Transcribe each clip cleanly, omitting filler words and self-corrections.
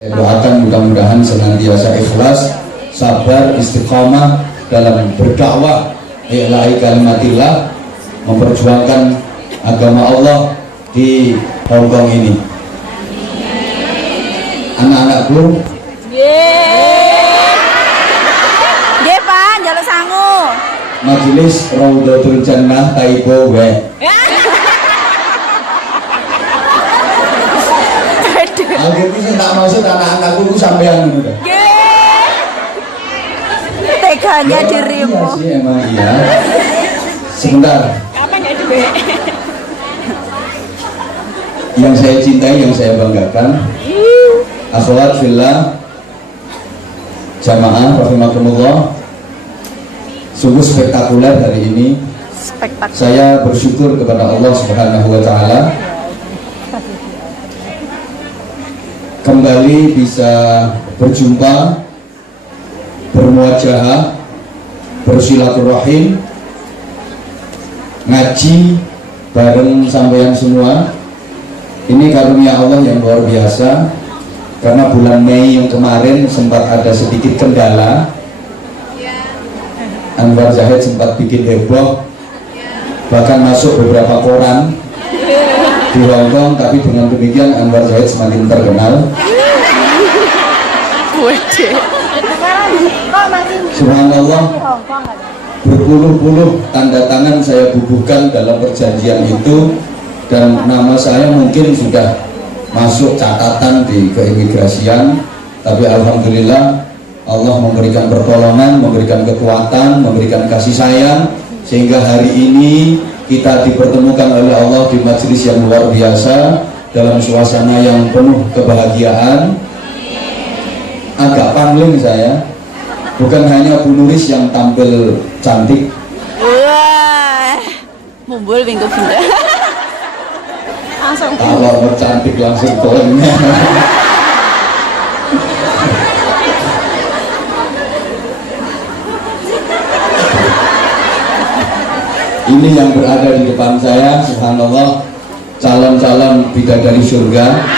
Doakan mudah-mudahan senantiasa ikhlas, sabar, istiqomah dalam berdakwah, i'la'i kalimatillah, memperjuangkan agama Allah di Hongkong ini. Anak-anakku, nggih Pak, njaluk sangu. Majelis Raudhatul Jannah Taibo we. Akhirnya saya tak maksud anak-anakku itu sampean gitu. Teganya dirimu. Iya sih, emang iya. Sebentar. Kapan ya duwe? Yang saya cintai, yang saya banggakan, akhwat fillah, jamaah rahimakumullah, sungguh spektakuler hari ini. Spektakuler. Saya bersyukur kepada Allah Subhanahu wa taala kembali bisa berjumpa, bermuajahah, bersilaturahim, ngaji bareng sampeyan semua. Ini karunia Allah yang luar biasa, karena bulan Mei yang kemarin sempat ada sedikit kendala. Anwar Zahid sempat bikin heboh, bahkan masuk beberapa koran di Hongkong, tapi dengan demikian Anwar Zahid semakin terkenal. Subhanallah, berpuluh-puluh tanda tangan saya bubuhkan dalam perjanjian itu, dan nama saya mungkin sudah masuk catatan di keimigrasian, tapi alhamdulillah Allah memberikan pertolongan, memberikan kekuatan, memberikan kasih sayang, sehingga hari ini kita dipertemukan oleh Allah di majelis yang luar biasa, dalam suasana yang penuh kebahagiaan. Agak pangling saya, bukan hanya Bu Nuris yang tampil cantik. Wah, mumbul minggu pindah. Langsung. Kalau cantik langsung kelennya. Ini yang berada di depan saya, subhanallah, calon-calon bidadari surga.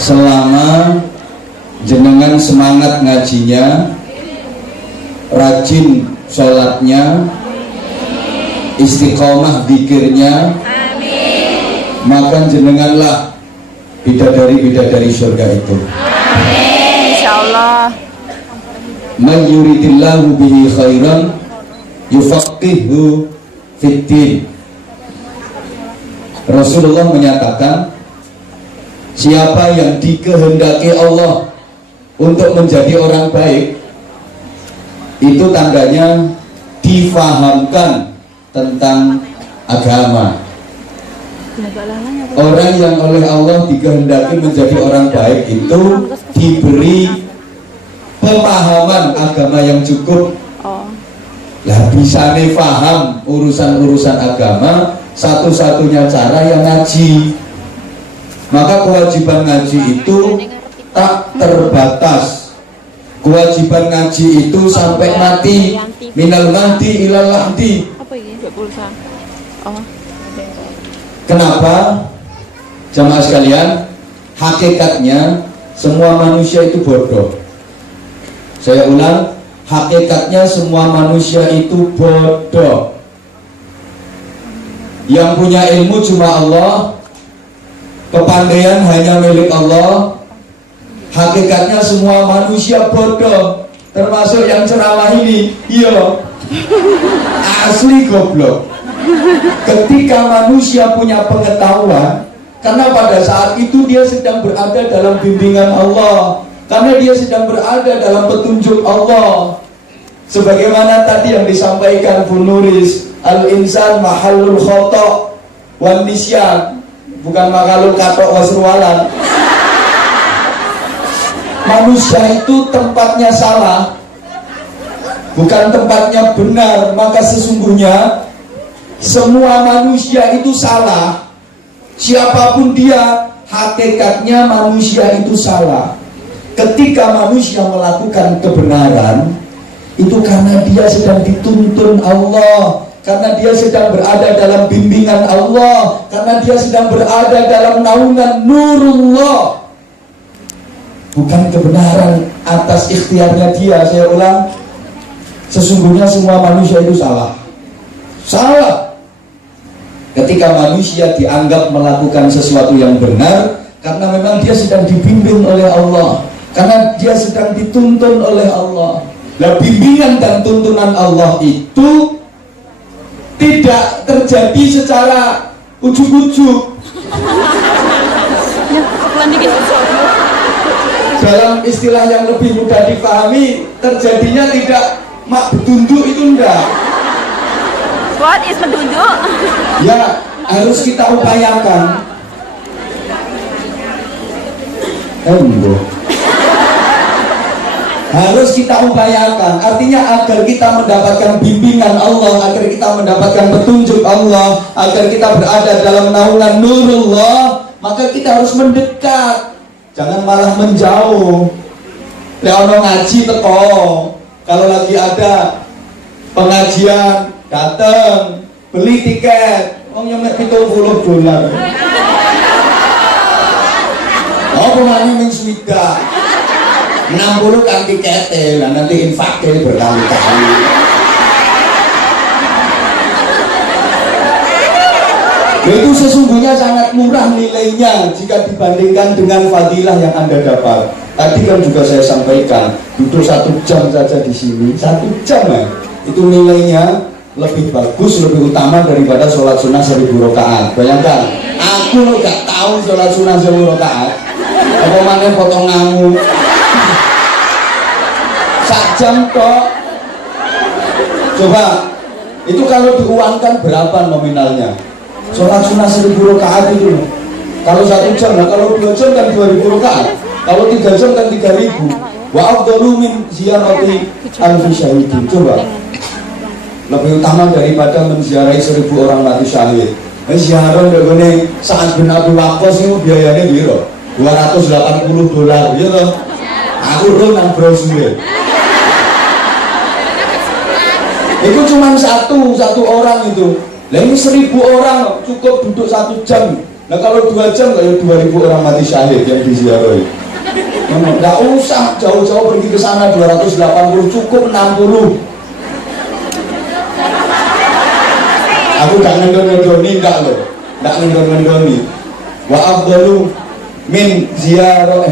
Selama jenengan semangat ngajinya, rajin sholatnya, istiqomah zikirnya, maka jenenganlah bidadari-bidadari surga itu. Insyaallah. Man yuridillahu bihi khairan yufaqihu fiddin. Rasulullah menyatakan, siapa yang dikehendaki Allah untuk menjadi orang baik, itu tandanya difahamkan tentang agama. Orang yang oleh Allah dikehendaki menjadi orang baik itu diberi pemahaman agama yang cukup. Lah bisa nih paham urusan-urusan agama, satu-satunya cara yang ngaji. Maka kewajiban ngaji itu tak terbatas. Kewajiban ngaji itu sampai mati, minal mahdi ilal lahdi. Apa ini? Pulsa. Oh. Kenapa? Jamaah sekalian, hakikatnya semua manusia itu bodoh. Saya ulang, hakikatnya semua manusia itu bodoh. Yang punya ilmu cuma Allah, kepandaian hanya milik Allah. Hakikatnya semua manusia bodoh, termasuk yang ceramah ini. Iya, asli goblok. Ketika manusia punya pengetahuan, karena pada saat itu dia sedang berada dalam bimbingan Allah, karena dia sedang berada dalam petunjuk Allah. Sebagaimana tadi yang disampaikan Bu Nuris, al-insan mahallul khoto' wan nisyan, bukan makalul katok wasrualan. Manusia itu tempatnya salah, bukan tempatnya benar. Maka sesungguhnya semua manusia itu salah. Siapapun dia, hakikatnya manusia itu salah. Ketika manusia melakukan kebenaran, itu karena dia sedang dituntun Allah, karena dia sedang berada dalam bimbingan Allah, karena dia sedang berada dalam naungan nurullah. Bukan kebenaran atas ikhtiarnya dia. Saya ulang, sesungguhnya semua manusia itu salah. Ketika manusia dianggap melakukan sesuatu yang benar, karena memang dia sedang dibimbing oleh Allah, karena dia sedang dituntun oleh Allah. Nah, bimbingan dan tuntunan Allah itu tidak terjadi secara ujuk-ujuk. Dalam istilah yang lebih mudah dipahami, terjadinya tidak mak betunduk itu enggak. What is petunjuk? Ya, harus kita upayakan. Harus kita upayakan. Artinya agar kita mendapatkan bimbingan Allah, agar kita mendapatkan petunjuk Allah, agar kita berada dalam naungan nurullah, maka kita harus mendekat. Jangan malah menjauh. Lek ono ngaji teko, kalau lagi ada pengajian datang, beli tiket, wong nyemek $70. Oh, pemane ning swida. 60 kan tiketnya, nah nanti infaknya berkali-kali. Itu sesungguhnya sangat murah nilainya jika dibandingkan dengan fadilah yang Anda dapat. Tadi kan juga saya sampaikan, duduk 1 jam saja di sini, 1 jam ya, itu nilainya lebih bagus, lebih utama daripada sholat sunnah 1000 rakaat. Bayangkan, aku gak tahu sholat sunnah 1000 rakaat, apa mana potong ngamuk 1 jam kok. Coba, itu kalau diuangkan berapa nominalnya? Sholat sunnah 1000 rakaat itu, kalau 1 jam, nah kalau 2 jam kan 2000 rakaat, kalau 3 jam kan 3000. Wa afdalu min ziyarati alfi syahidin. Coba, lebih utama daripada menziarahi 1000 orang mati syahid. Ziarah ndekne Sa'ad bin Abi Waqqas itu biayanya piro? $280, ya toh? Aku ro nang brosure. Itu cuma satu orang itu. Lah ini 1000 orang cukup duduk 1 jam. Nah kalau 2 jam kayak 2000 orang mati syahid yang diziarahi. Nggak usah jauh-jauh pergi ke sana, 280 cukup 60. Aku gak ngendon-ngendoni, enggak loh, gak ngendon-ngendoni. Wa afdalu min ziyarah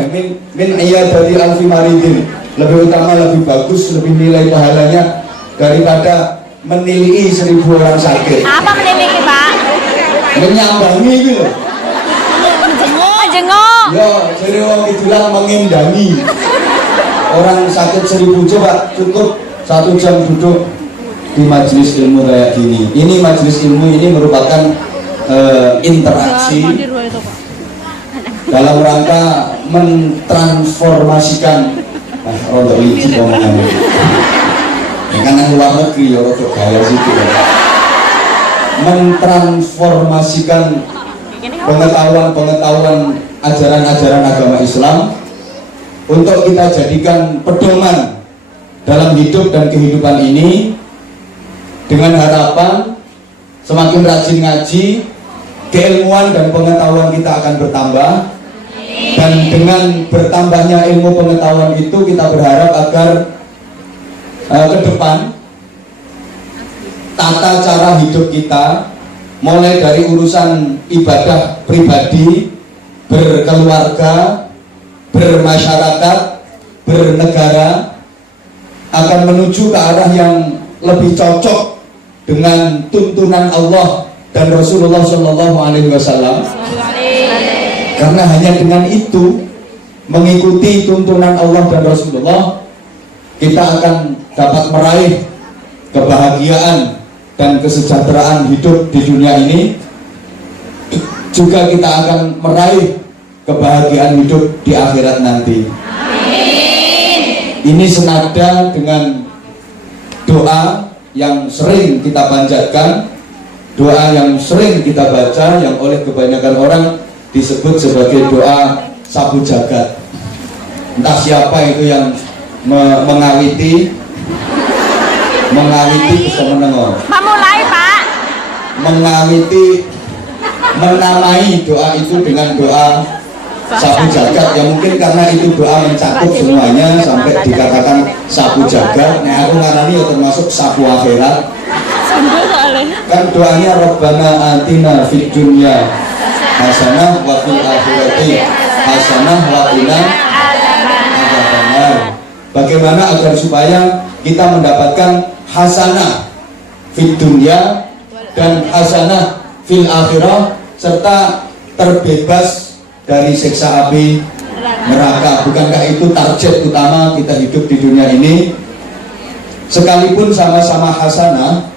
min iyadati alfi maridin. Lebih utama, lebih bagus, lebih nilai pahalanya daripada menilai 1000 orang sakit. Apa menilai, Pak? Menyambangi gitu loh. Jenguk. Ya, jadi orang itulah mengendangi orang sakit 1000. Coba cukup 1 jam duduk di majelis ilmu kayak gini. Ini majelis ilmu ini merupakan interaksi dalam rangka mentransformasikan untuk licin omongannya. Karena luar negeri ya untuk gaya situ. Mentransformasikan pengetahuan ajaran-ajaran agama Islam untuk kita jadikan pedoman dalam hidup dan kehidupan ini, dengan harapan semakin rajin ngaji, keilmuan dan pengetahuan kita akan bertambah. Dan dengan bertambahnya ilmu pengetahuan itu, kita berharap agar ke depan tata cara hidup kita, mulai dari urusan ibadah pribadi, berkeluarga, bermasyarakat, bernegara, akan menuju ke arah yang lebih cocok dengan tuntunan Allah dan Rasulullah Shallallahu Alaihi Wasallam. Karena hanya dengan itu, mengikuti tuntunan Allah dan Rasulullah, kita akan dapat meraih kebahagiaan dan kesejahteraan hidup di dunia ini. Juga kita akan meraih kebahagiaan hidup di akhirat nanti. Amin. Ini senada dengan doa yang sering kita panjatkan, doa yang sering kita baca, yang oleh kebanyakan orang disebut sebagai doa sabu jagat. Entah siapa itu yang mengawiti bisa menengok. Memulai, Pak. mengawiti menamai doa itu dengan doa sapu jagat. Ya mungkin karena itu doa mencakup semuanya sampai dikatakan sapu jagat. Nah aku ngarani ya termasuk sapu akhirat. Kan doanya Rabbana atina fid dunya hasanah wa fil akhirati hasanah wa qina adzabannar. Bagaimana agar supaya kita mendapatkan hasanah fid dunya dan hasanah fil akhirah serta terbebas dari siksa api neraka. Bukankah itu target utama kita hidup di dunia ini? Sekalipun sama-sama hasanah,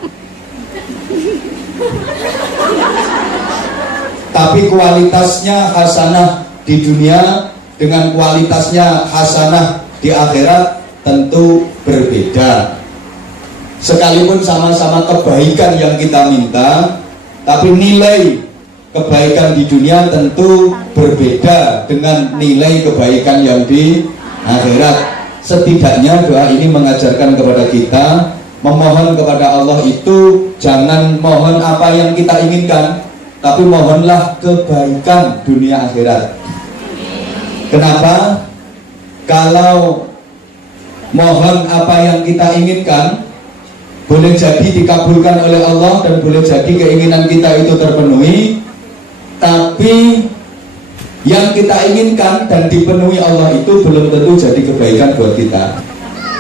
tapi kualitasnya hasanah di dunia dengan kualitasnya hasanah di akhirat tentu berbeda. Sekalipun sama-sama kebaikan yang kita minta, tapi nilai kebaikan di dunia tentu berbeda dengan nilai kebaikan yang di akhirat. Setidaknya doa ini mengajarkan kepada kita memohon kepada Allah itu jangan mohon apa yang kita inginkan, tapi mohonlah kebaikan dunia akhirat. Kenapa? Kalau mohon apa yang kita inginkan boleh jadi dikabulkan oleh Allah dan boleh jadi keinginan kita itu terpenuhi, tapi yang kita inginkan dan dipenuhi Allah itu belum tentu jadi kebaikan buat kita.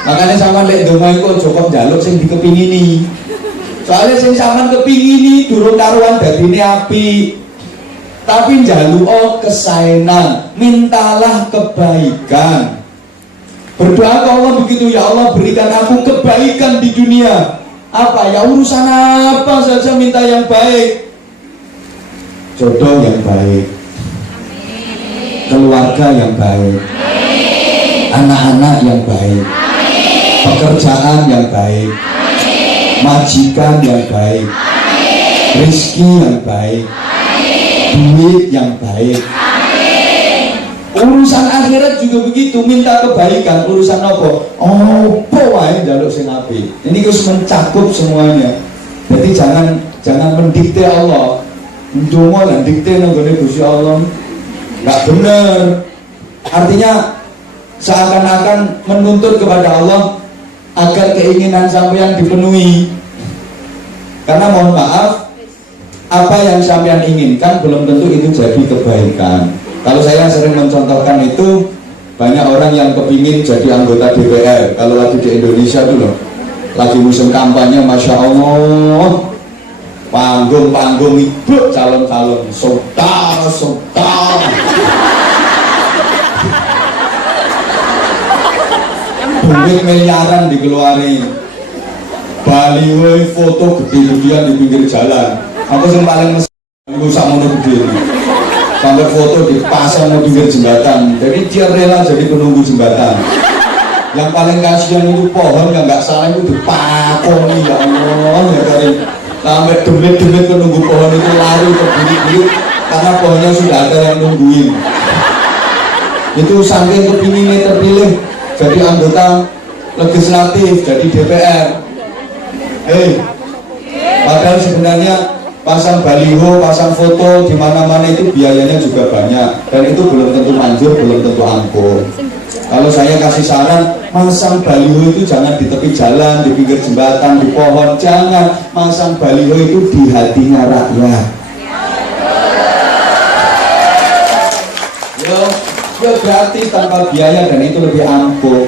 Makanya sama lek donga iku aja kok njaluk sing dikepingini. Soalnya sing sampean kepingini durung karuan dadine api. Tapi njaluk kesaenan, mintalah kebaikan. Berdoa ke Allah begitu, ya Allah berikan aku kebaikan di dunia. Apa? Ya urusan apa saja minta yang baik. Jodoh yang baik, keluarga yang baik, anak-anak yang baik, pekerjaan yang baik, majikan yang baik, rezeki yang baik, duit yang baik. Urusan akhirat juga begitu, minta kebaikan. Urusan apa? Oh, wae njaluk sing apik. Ini harus mencakup semuanya. Jadi jangan mendikte Allah. Ndonga lan dikte nang gone Gusti Allah. Enggak benar. Artinya seakan-akan menuntut kepada Allah agar keinginan sampean dipenuhi. Karena mohon maaf, apa yang sampean inginkan belum tentu itu jadi kebaikan. Kalau saya sering mencontohkan itu, banyak orang yang kepingin jadi anggota DPR. Kalau lagi di Indonesia tuh loh, lagi musim kampanye, Masya Allah, panggung ibu calon-calon, sota, duit miliaran dikeluarin, baliho foto gede-gedean di pinggir jalan. Aku yang paling mesak mono gede, sampai foto dipasang di pinggir jembatan. Jadi dia rela jadi penunggu jembatan. Yang paling kasihan itu pohon yang nggak salah itu dipakoni, ya Allah ya Karim. Sampai demit-demit penunggu pohon itu lari terbirit-birit karena pohonnya sudah ada yang nungguin. Itu saking kepinginnya terpilih jadi anggota legislatif, jadi DPR. Padahal sebenarnya pasang baliho, pasang foto di mana-mana itu biayanya juga banyak dan itu belum tentu manjur, belum tentu angkuh. Kalau saya kasih saran, masang baliho itu jangan di tepi jalan, di pinggir jembatan, di pohon, jangan. Masang baliho itu di hatinya rakyat. Ya gratis tanpa biaya dan itu lebih ampuh.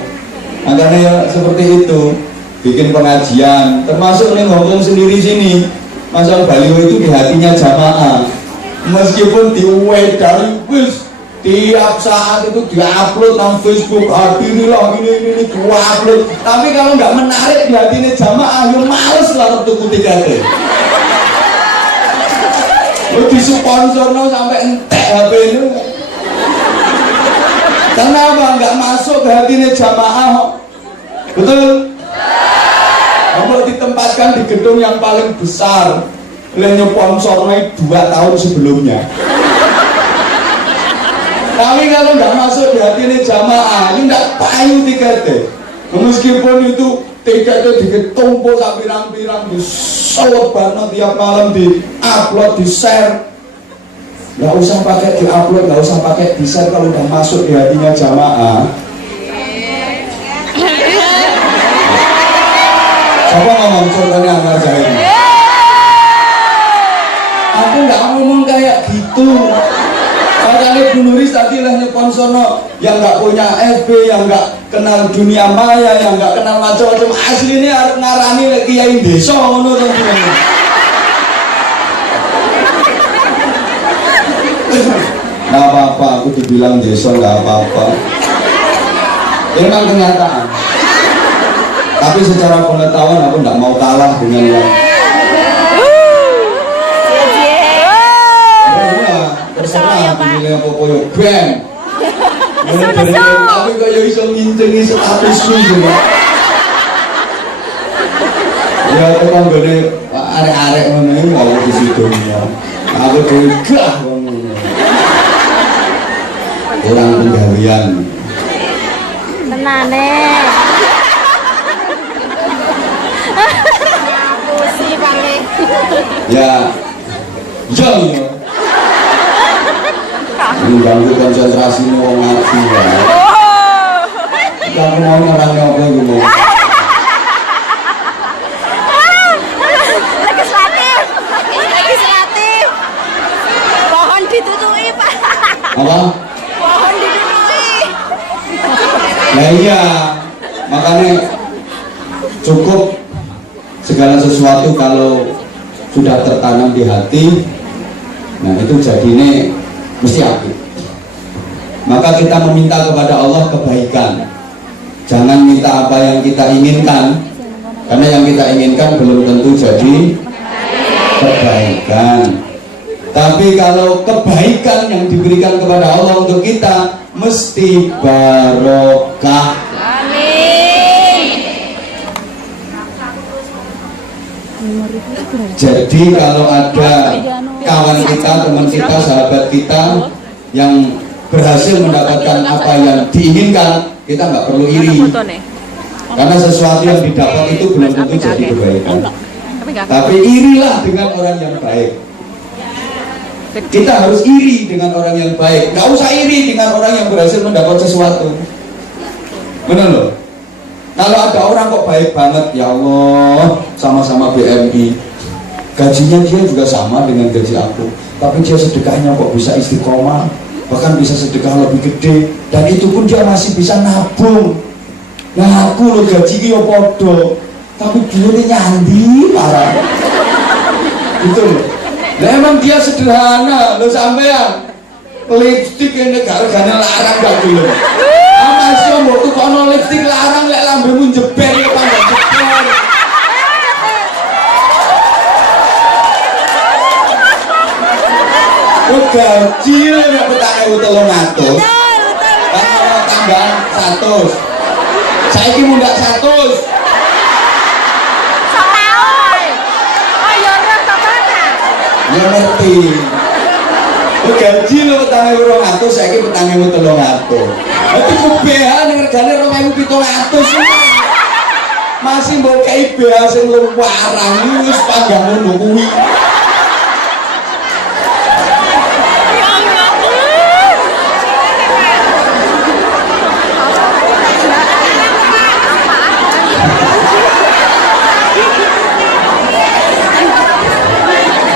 Makanya ya seperti itu, bikin pengajian, termasuk nih ngomong sendiri sini, masang baliho itu di hatinya jamaah. Meskipun diwedari wis tiap saat itu diupload nang Facebook, hadirilah ini diupload, tapi kalau nggak menarik di hatinya jamaah, ya males lah tuku tiketnya. Lu disponsor no sampai entek HP ini. Kenapa nggak masuk ke hatinya jamaah? Betul? Kalau ditempatkan di gedung yang paling besar, oleh sponsornya 2 tahun sebelumnya. Tapi kalau nggak masuk di hati ini jamaah, ini nggak payu tiketnya. Meskipun itu tiket itu ditumpuk sak pirang-pirang, disebarno tiap malam, di-upload, di-share. Nggak usah pakai di-upload, nggak usah pakai di-share kalau udah masuk di hatinya jamaah. Siapa ngomong contohnya Anwar Zahid? Aku nggak ngomong kayak gitu. Makanya Bu Nuris tadi lah nyeponsono yang nggak punya FB, yang nggak kenal dunia maya, yang nggak kenal macam-macam, aslinya harus ngarani lagi kiai desa ngono to. Nggak apa-apa, aku dibilang desa nggak apa-apa. Memang kenyataan. Tapi secara pengetahuan aku nggak mau kalah dengan yang terserah pilih apa yo ben. Tapi kok yo iso ngincengi statusku juga. Ya tekan gede arek-arek ngono iki mau di situ ya. Aku gak ngono. Orang penggawean. Tenane. Aku sih paling. Ya. Yo. Mengganggu konsentrasi mau ngaji ya. Kamu mau nyerangnya apa gitu? Legislatif. Pohon ditutupi, Pak. Apa? Pohon ditutupi. Nah iya, makanya cukup segala sesuatu kalau sudah tertanam di hati, nah itu jadinya mesti apik. Maka kita meminta kepada Allah kebaikan. Jangan minta apa yang kita inginkan, karena yang kita inginkan belum tentu jadi kebaikan. Tapi kalau kebaikan yang diberikan kepada Allah untuk kita mesti barokah. Amin. Jadi kalau ada kawan kita, teman kita, sahabat kita yang berhasil mendapatkan apa yang diinginkan, kita nggak perlu iri, karena sesuatu yang didapat itu belum tentu jadi kebaikan. Tapi irilah dengan orang yang baik. Kita harus iri dengan orang yang baik, nggak usah iri dengan orang yang berhasil mendapat sesuatu. Benar loh. Kalau ada orang kok baik banget, ya Allah, sama-sama BMI, gajinya dia juga sama dengan gaji aku, tapi dia sedekahnya kok bisa istiqomah, bahkan bisa sedekah lebih gede, dan itu pun dia masih bisa nabung. Nah aku loh gaji dia podo, tapi duitnya nyandi parah. Gitu loh. Nah emang dia sederhana loh sampean. Lipstik yang negara-negara larang gak dulu. Amasya mbok tukono lipstik larang lek lambemu jeber ya tambah jeber. Gaji lho nek petake 300. Kalau tambah 100. Saiki mundak 100. Ya ngerti. Gaji lho petang 200, saiki petang 300. Itu kebehan yang regane 2.700. Masih mbok kei BH sing luwarang wis panggang ngono kuwi.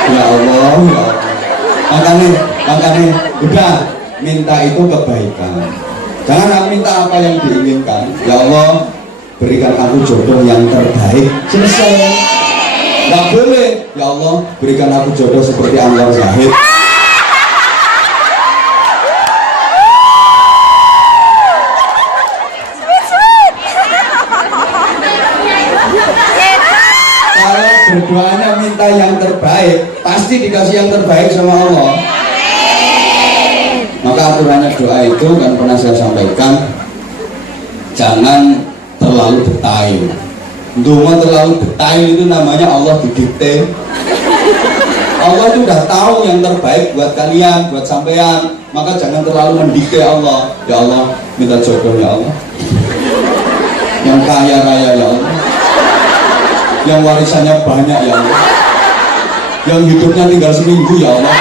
Ya Allah, ya Allah. Makanya udah minta itu kebaikan. Jangan minta apa yang diinginkan. Ya Allah, berikan aku jodoh yang terbaik. Selesai. Nggak boleh. Ya Allah, berikan aku jodoh seperti Anwar Zahid. Berdoanya minta yang terbaik, pasti dikasih yang terbaik sama Allah. Maka aturannya doa itu kan pernah saya sampaikan, jangan terlalu detail. Doa terlalu detail itu namanya Allah didikte. Allah itu udah tahu yang terbaik buat kalian, buat sampean. Maka jangan terlalu mendikte Allah. Ya Allah, minta jodoh ya Allah, yang kaya raya ya Allah. yang warisannya banyak ya Allah, yang hidupnya tinggal seminggu ya Allah.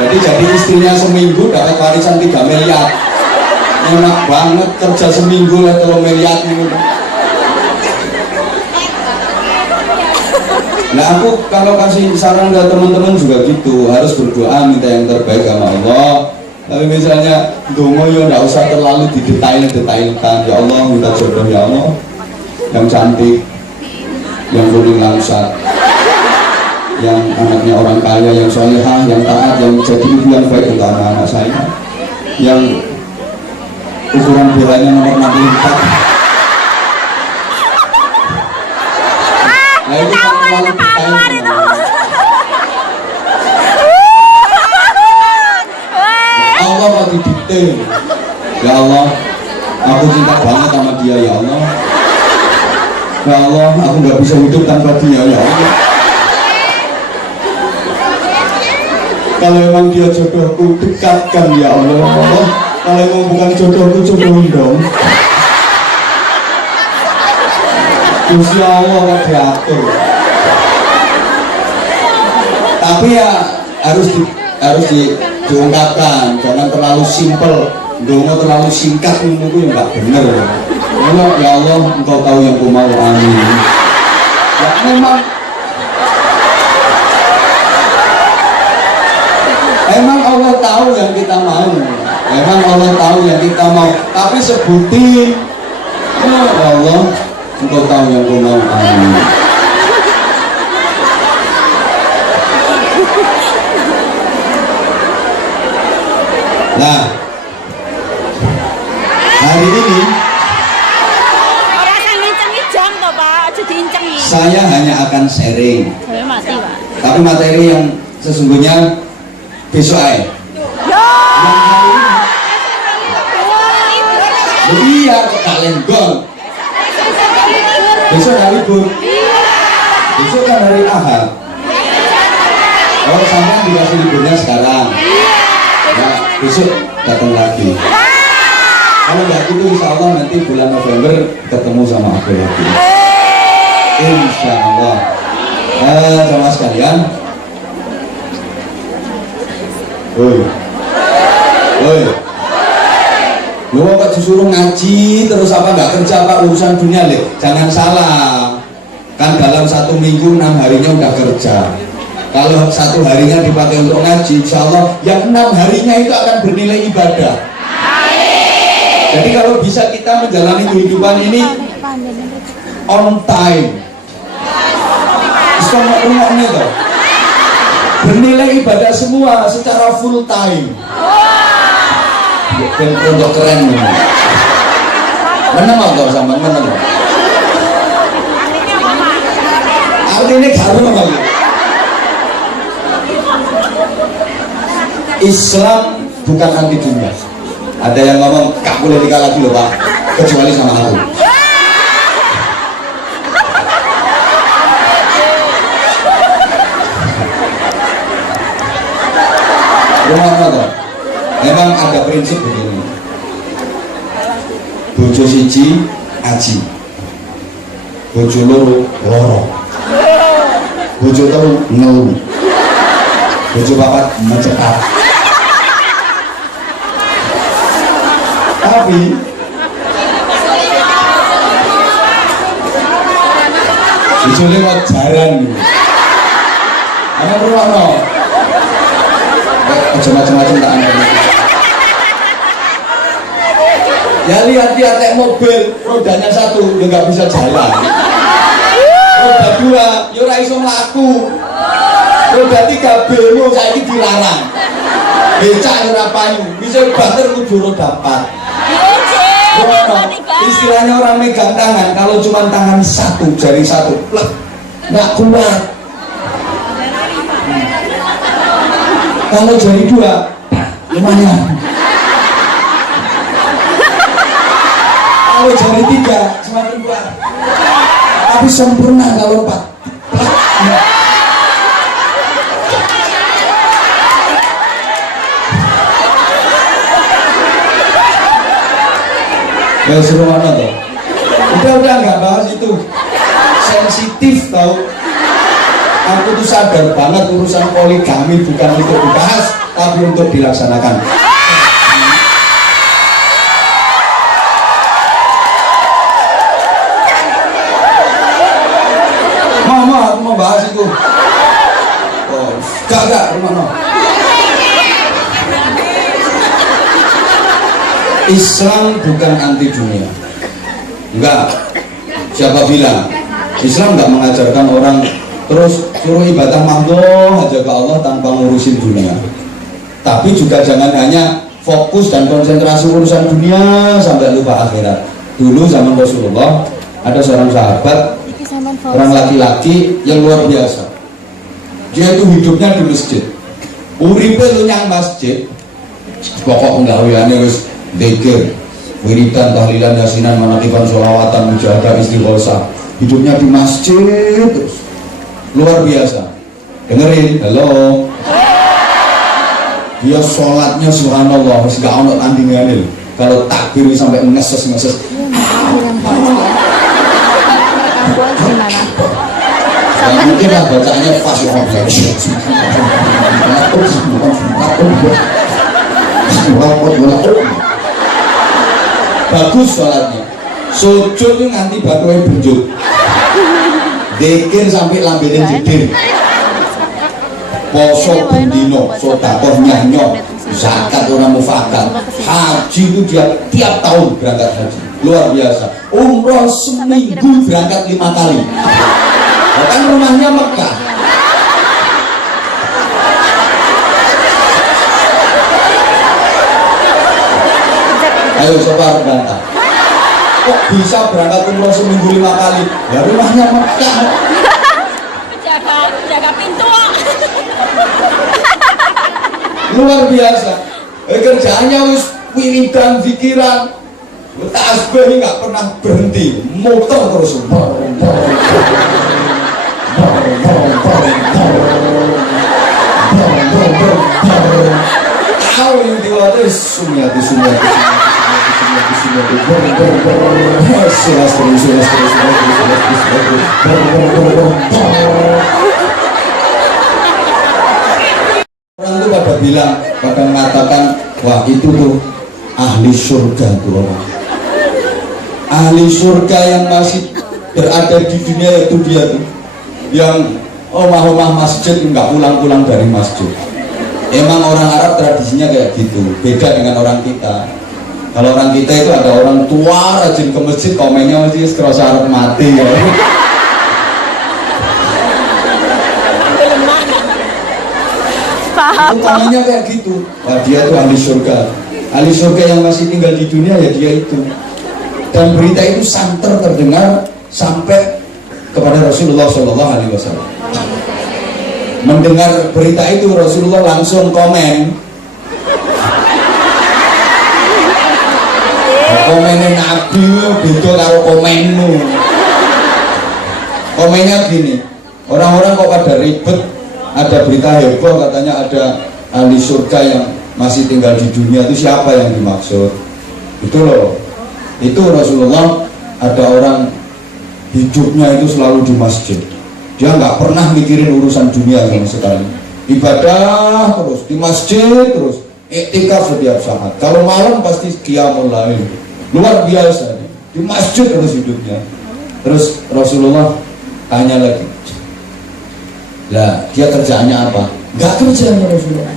Jadi istrinya seminggu dapat warisan 3 miliar. Enak banget kerja seminggu lah 3 miliar ini. Nah aku kalau kasih saran ke teman-teman juga gitu, harus berdoa minta yang terbaik sama Allah. Tapi misalnya dongo ya nggak usah terlalu didetailkan. Ya Allah minta jodoh ya Allah yang cantik, yang kuning langsat, yang anaknya orang kaya, yang solehah, yang taat, yang jadi ibu yang baik untuk anak-anak saya, yang ukuran BH-nya nomor 64. Nah itu kan terlalu detail. Allah mau didetail. Ya Allah, aku cinta banget sama dia ya Allah. Ya Allah, aku nggak bisa hidup tanpa dia ya Allah. Kalau emang dia jodohku, dekatkan ya Allah. Kalau emang bukan jodohku, jodohin dong. Gusti Allah kok diatur. Tapi ya harus diungkapkan, jangan terlalu simpel. Dongo terlalu singkat itu yang nggak bener. Ya Allah, Engkau tahu yang ku mau, amin. Ya Emang Allah tahu yang kita mau. Emang Allah tahu yang kita mau. Tapi sebutin. Ya Allah, Engkau tahu yang ku mau, amin. Nah, hari ini saya hanya akan sharing. Tapi materi yang sesungguhnya besok aja. Iya, kok gak lenggong. Besok hari libur. Besok kan hari Ahad. Oh, sampai dikasih liburnya sekarang. Ya, besok datang lagi. Kalau nggak gitu, insya Allah nanti bulan November ketemu sama aku lagi. Insya Allah. Sama sekalian. Woi. Lu kok disuruh ngaji terus apa nggak kerja pak, urusan dunia le? Jangan salah. Kan dalam 1 minggu 6 harinya udah kerja. Kalau 1 harinya dipakai untuk ngaji, insya Allah yang 6 harinya itu akan bernilai ibadah. Jadi kalau bisa kita menjalani kehidupan ini on time, sama rumahnya tuh, bernilai ibadah semua secara full time. Dan untuk keren nih. Menang atau sama menang? Artinya garu lagi. Islam bukan anti dunia. Ada yang ngomong gak boleh nikah lagi loh pak, kecuali sama aku. Rumah tuh, memang ada prinsip begini. Bojo siji aji, bojo loro, bojo telu ngelu, bojo papat mencetak. Tapi bojone kok jaran nih. Ana ruwono. Macam-macam tak ada. Ya lihat-lihat naik mobil, rodanya 1 ya nggak bisa jalan. Roda 2 ya ora iso mlaku. Roda 3 bemo saiki dilarang. Becak ya ora payu, bisa banter kudu roda 4. Istilahnya orang megang tangan, kalau cuma tangan 1, jari 1 plek, nggak kuat. Kalau jari 2 lumayan. Kalau jari 3 semakin kuat. Tapi sempurna kalau 4 plek. Ya suruh mana tuh? Udah nggak bahas itu. sensitif tau. Aku tuh sadar banget urusan poligami bukan untuk dibahas, tapi untuk dilaksanakan. Mama, aku mau bahas itu. Oh, gak, rumah no. Islam bukan anti dunia. Enggak. Siapa bilang? Islam enggak mengajarkan orang terus suruh ibadah mahdoh aja ke Allah tanpa ngurusin dunia. Tapi juga jangan hanya fokus dan konsentrasi urusan dunia sampai lupa akhirat. Dulu zaman Rasulullah ada seorang sahabat, orang laki-laki yang luar biasa. Dia itu hidupnya di masjid. Uripe lu nyang masjid. Pokok penggaweane wis dzikir, wiridan, tahlilan, yasinan, manakiban, sholawatan, mujahadah, istighosah. Hidupnya di masjid terus. Luar biasa. Dengerin, halo. Dia sholatnya subhanallah, masih gak ono tandingannya. Kalau takbir sampai ngeses. Mungkin lah bacaannya pas bagus sholatnya. Sujud itu nganti batunya benjuk. Dzikir sampai lambene jedir. Poso bendino, sedekah nyanyo, zakat orang mufakat. Haji itu dia tiap tahun berangkat haji. Luar biasa. Umroh seminggu berangkat 5 kali. Bahkan rumahnya Mekah. Ayo coba berangkat. Kok bisa berangkat umroh seminggu 5 kali? Ya rumahnya Mekah. Jaga pintu. Luar biasa. Kerjaannya wis wiridan, zikiran, tasbih nggak pernah berhenti, muter terus. Tahu yang diwati sunyati. Orang itu pada bilang, pada mengatakan, wah itu tuh ahli surga tuh orang. Ahli surga yang masih berada di dunia itu dia tuh, yang omah-omah masjid nggak pulang-pulang dari masjid. Emang orang Arab tradisinya kayak gitu, beda dengan orang kita. Kalau orang kita itu ada orang tua rajin ke masjid, komennya mesti kerasa Arab mati ya. Utamanya kayak gitu. Wah, dia itu ahli surga. Ahli surga yang masih tinggal di dunia ya dia itu. Dan berita itu santer terdengar sampai kepada Rasulullah SAW. Mendengar berita itu Rasulullah langsung komen. Komennya Nabi beda karo komenmu. Komennya gini, orang-orang kok pada ribet. Ada berita heboh katanya ada ahli surga yang masih tinggal di dunia, itu siapa yang dimaksud? Itu loh, itu Rasulullah ada orang hidupnya itu selalu di masjid. Dia nggak pernah mikirin urusan dunia sama sekali. Ibadah terus di masjid terus, iktikaf setiap saat. Kalau malam pasti qiyamul lail. Luar biasa di masjid terus hidupnya. Terus Rasulullah tanya lagi, lah dia kerjaannya apa? Nggak kerja Rasulullah.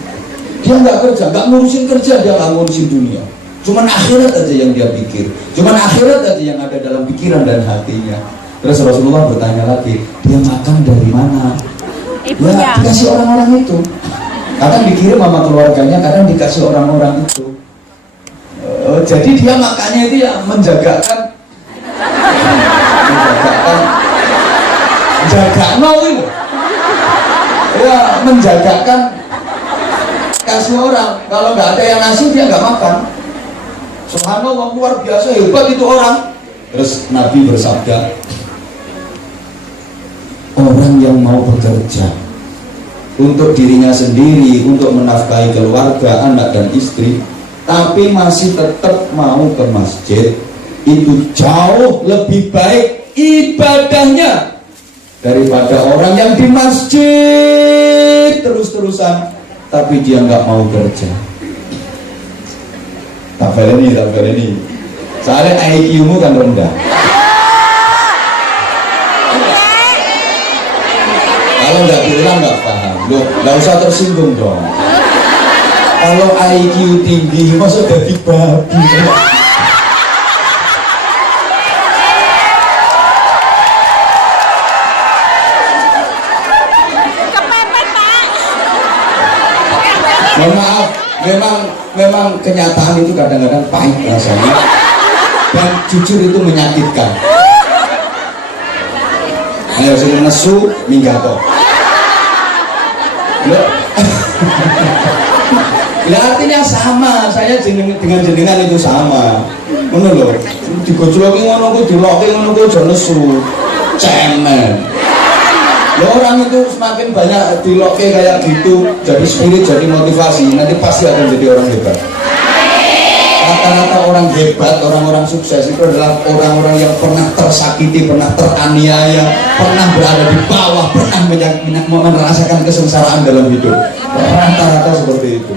Dia nggak kerja, nggak ngurusin kerja, dia nggak ngurusin dunia. Cuman akhirat aja yang dia pikir, cuman akhirat aja yang ada dalam pikiran dan hatinya. Terus Rasulullah bertanya lagi, dia makan dari mana? Ibunya. Ya dikasih orang-orang itu. Kadang dikirim sama keluarganya, kadang dikasih orang-orang itu. Jadi dia makannya itu ya menjaga itu. Ya menjagakan kasih orang. Kalau nggak ada yang ngasih dia nggak makan. Subhanallah, luar biasa hebat itu orang. Terus Nabi bersabda, orang yang mau bekerja untuk dirinya sendiri, untuk menafkahi keluarga, anak dan istri, tapi masih tetap mau ke masjid, itu jauh lebih baik ibadahnya daripada orang yang di masjid terus-terusan tapi dia nggak mau kerja. Tak ini. Soalnya IQ-mu kan rendah. Kalau nggak bilang nggak paham, loh nggak usah tersinggung dong. Kalau IQ tinggi, masa jadi babi? Kepepet, Pak. Mohon maaf, memang kenyataan itu kadang-kadang pahit rasanya dan jujur itu menyakitkan. Ayo sini nesu minggato. Loh. Ya artinya sama, saya dengan jenengan itu sama. Ngono lho, digojloki ngono ku diloki ngono ku aja nesu. Cemen. Ya orang itu semakin banyak diloki kayak gitu, jadi spirit, jadi motivasi, nanti pasti akan jadi orang hebat. Rata-rata orang hebat, orang-orang sukses itu adalah orang-orang yang pernah tersakiti, pernah teraniaya, pernah berada di bawah, pernah merasakan kesengsaraan dalam hidup. Rata-rata seperti itu.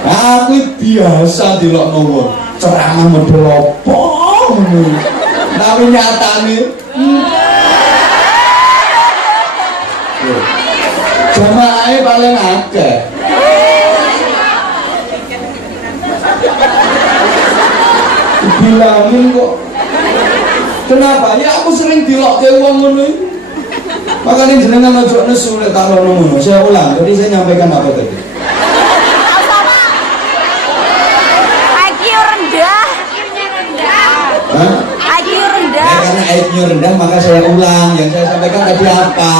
Aku biasa di Loknowo ceramah medelopong, tapi nyatanya jamaahnya paling akeh. Bilangin kok. Kenapa? Ya aku sering dilok ke wong ngono. Makanya jenengan ojo nesu nek tak ngono. Saya ulang, jadi saya nyampaikan apa tadi? IQ rendah. Hah? IQ rendah. Ya, karena IQ-nya rendah maka saya ulang. Yang saya sampaikan tadi apa?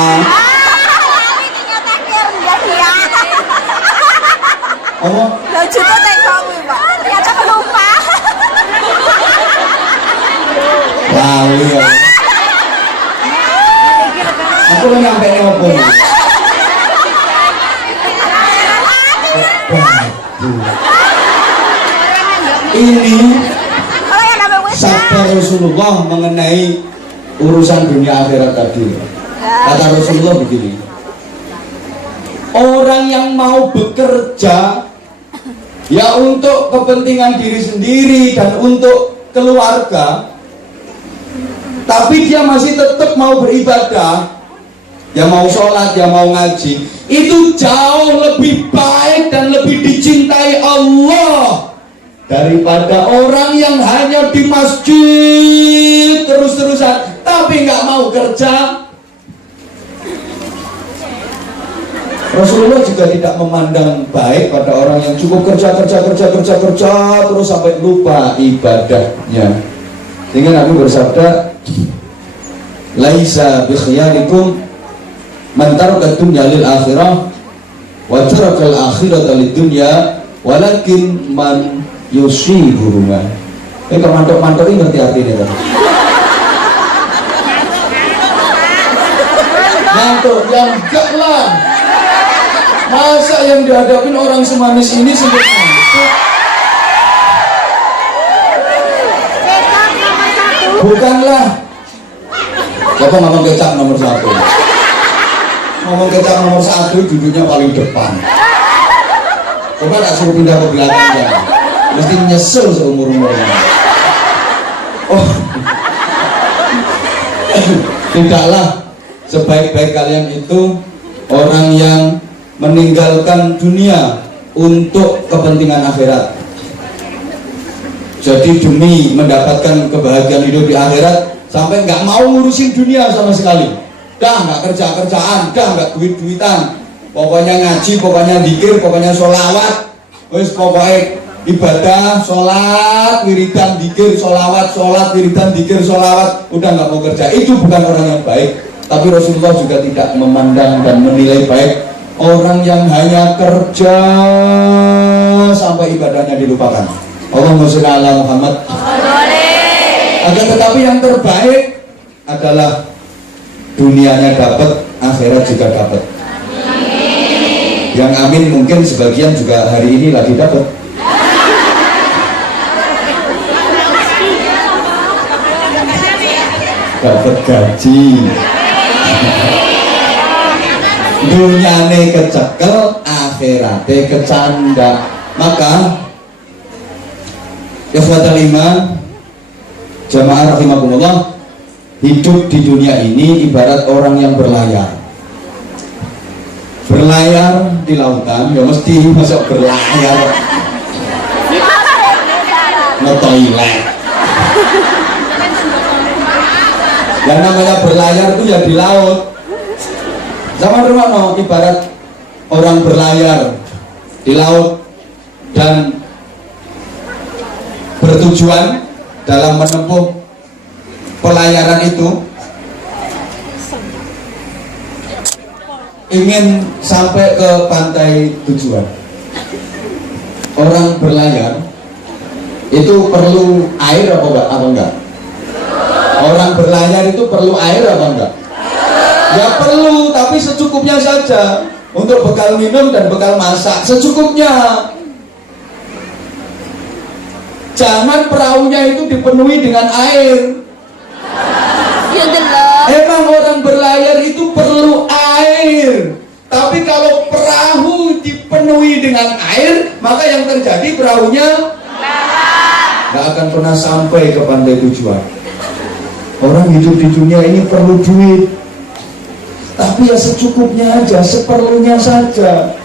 Ternyata IQ rendah dia. Apa? Lah juga tengok Pak. Ternyata pelupa. Lali ya. Aku mau nyampe apa? Ini Kalau yang namanya wis. sabda Rasulullah mengenai urusan dunia akhirat tadi. Kata Rasulullah begini, orang yang mau bekerja ya untuk kepentingan diri sendiri dan untuk keluarga, tapi dia masih tetap mau beribadah, ya mau sholat, ya mau ngaji, itu jauh lebih baik dan lebih dicintai Allah daripada orang yang hanya di masjid terus-terusan tapi nggak mau kerja. Rasulullah juga tidak memandang baik pada orang yang cukup kerja terus sampai lupa ibadahnya. Sehingga Nabi bersabda, laisa bi khiyarikum man taraka dunya lil akhirah wa taraka al akhirata lid dunya walakin man yusibuhuma. Kalau mantok-mantok ini ngerti artinya kan? Mantok yang enggak lah. Masa yang dihadapin orang semanis ini sampai mantok? Bukanlah. Bapak ngomong kecap nomor 1. Ngomong kecap nomor 1 duduknya paling depan. Coba tak suruh pindah ke belakang ya. Mesti nyesel seumur-umurnya. Oh. Tidaklah sebaik-baik kalian itu orang yang meninggalkan dunia untuk kepentingan akhirat. Jadi demi mendapatkan kebahagiaan hidup di akhirat sampai nggak mau ngurusin dunia sama sekali. Dah nggak kerjaan, dah nggak duit-duitan. Pokoknya ngaji, pokoknya zikir, pokoknya sholawat. Wis pokoknya ibadah, sholat, wiridan, zikir, sholawat, sholat, wiridan, zikir, sholawat. Udah nggak mau kerja. Itu bukan orang yang baik. Tapi Rasulullah juga tidak memandang dan menilai baik orang yang hanya kerja sampai ibadahnya dilupakan. Allahumma sholli ala Muhammad. Akan tetapi yang terbaik adalah dunianya dapat, akhirat juga dapat. Yang amin mungkin sebagian juga hari ini lagi dapat. Dapat gaji. Dunyane kecekel, akhirate kecanda. Maka ikhwatal iman, jamaah rahimakumullah, hidup di dunia ini ibarat orang yang berlayar. Berlayar di lautan, ya mesti masuk berlayar nge-toilet. Yang namanya berlayar itu ya di laut. Zaman rumah no, ibarat orang berlayar di laut dan bertujuan dalam menempuh pelayaran itu ingin sampai ke pantai tujuan. Orang berlayar itu perlu air apa enggak? Orang berlayar itu perlu air apa enggak? Ya perlu, tapi secukupnya saja. Untuk bekal minum dan bekal masak secukupnya. Jangan perahunya itu dipenuhi dengan air. Ya delok. Emang orang berlayar itu perlu air. Tapi kalau perahu dipenuhi dengan air, maka yang terjadi perahunya nggak akan pernah sampai ke pantai tujuan. Orang hidup di dunia ini perlu duit, tapi ya secukupnya aja, seperlunya saja.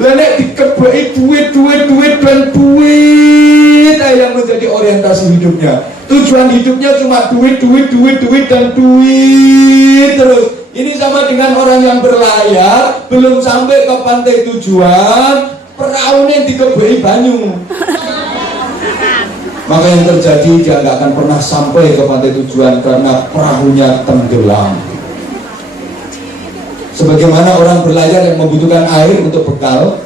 Lenek dikebaki duit dan duit yang menjadi orientasi hidupnya. Tujuan hidupnya cuma duit dan duit terus. Ini sama dengan orang yang berlayar, belum sampai ke pantai tujuan, perahunya dikebaki banyu. Maka yang terjadi dia nggak akan pernah sampai ke pantai tujuan karena perahunya tenggelam. Sebagaimana orang berlayar yang membutuhkan air untuk bekal,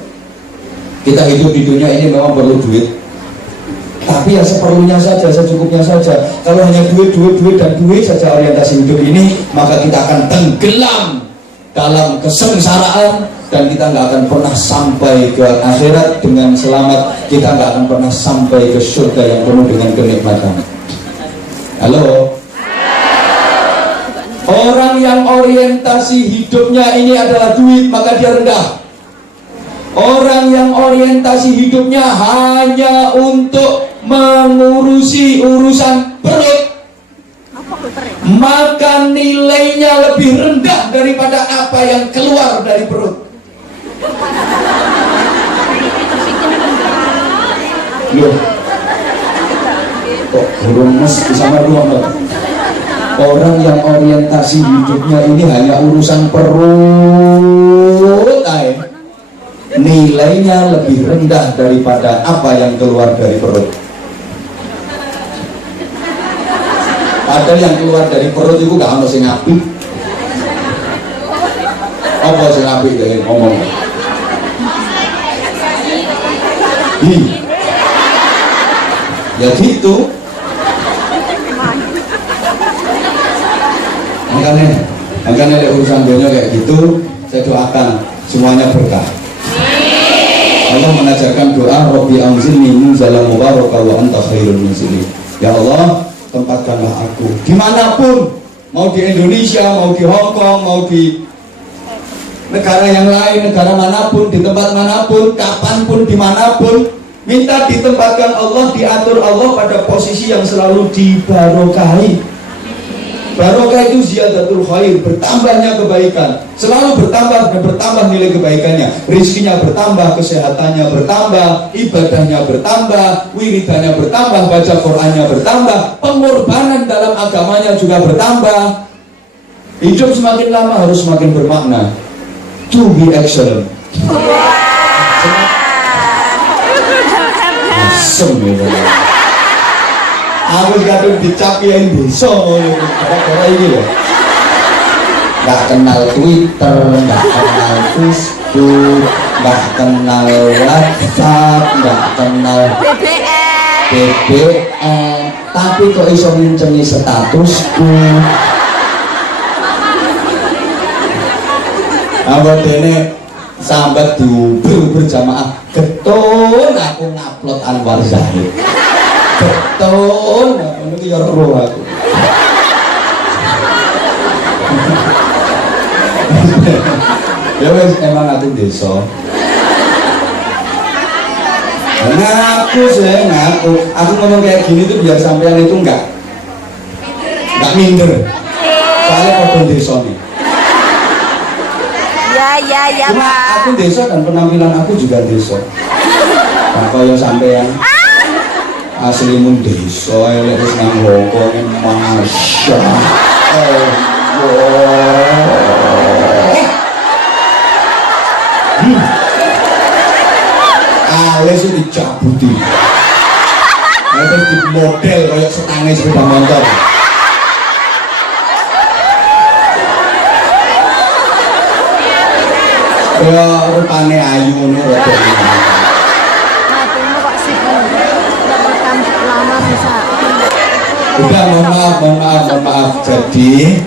kita hidup di dunia ini memang perlu duit, tapi ya seperlunya saja, secukupnya saja. Kalau hanya duit dan duit saja orientasi hidup ini, maka kita akan tenggelam dalam kesengsaraan dan kita nggak akan pernah sampai ke akhirat dengan selamat. Kita nggak akan pernah sampai ke surga yang penuh dengan kenikmatan. Halo? Orang yang orientasi hidupnya ini adalah duit, maka dia rendah. Orang yang orientasi hidupnya hanya untuk mengurusi urusan perut, maka nilainya lebih rendah daripada apa yang keluar dari perut. Loh, kok burung mes sama dua. Orang yang orientasi hidupnya ini hanya urusan perut, nilainya lebih rendah daripada apa yang keluar dari perut. Padahal yang keluar dari perut itu gak ada sing apik. Apa sing apik ya ngomong? Ya gitu. Makanya ada urusan dunia kayak gitu, saya doakan semuanya berkah. Allah mengajarkan doa, Rabbi anzilni munzalan mubaraka wa anta khairul munzilin. Ya Allah, tempatkanlah aku dimanapun, mau di Indonesia, mau di Hong Kong, mau di negara yang lain, negara manapun, di tempat manapun, kapanpun, dimanapun, minta ditempatkan Allah, diatur Allah pada posisi yang selalu dibarokahi. Barokah itu ziyadatul khair, bertambahnya kebaikan, selalu bertambah dan bertambah nilai kebaikannya, rizkinya bertambah, kesehatannya bertambah, ibadahnya bertambah, wiridannya bertambah, baca Qur'annya bertambah, pengorbanan dalam agamanya juga bertambah. Hidup semakin lama harus semakin bermakna. To be excellent. Asem ya. Aku kadang dicapiin bisa gara-gara ini loh. Gak kenal Twitter, gak kenal Facebook, gak kenal WhatsApp, gak kenal BBM, tapi kok iso ngincengi statusku. Apa dene sambat diuber berjamaah getun aku ngupload Anwar Zahid. Betul, ini ya roh aku. Ya wes emang aku desa. Ngaku sih, ngaku. Aku ngomong kayak gini tuh biar sampean itu enggak minder. Soalnya kodong desa nih. Ya, Cuma Pak. aku desa dan penampilan aku juga desa. Nah, kaya sampean asli mun desa elek wis nang loko masya Allah. Alis itu dicabuti. Terus di model kayak setangnya sepeda motor. Ya rupane ayu ngono rada. Terima Pak Sipon. Rekam lama bisa. Udah mohon maaf. Jadi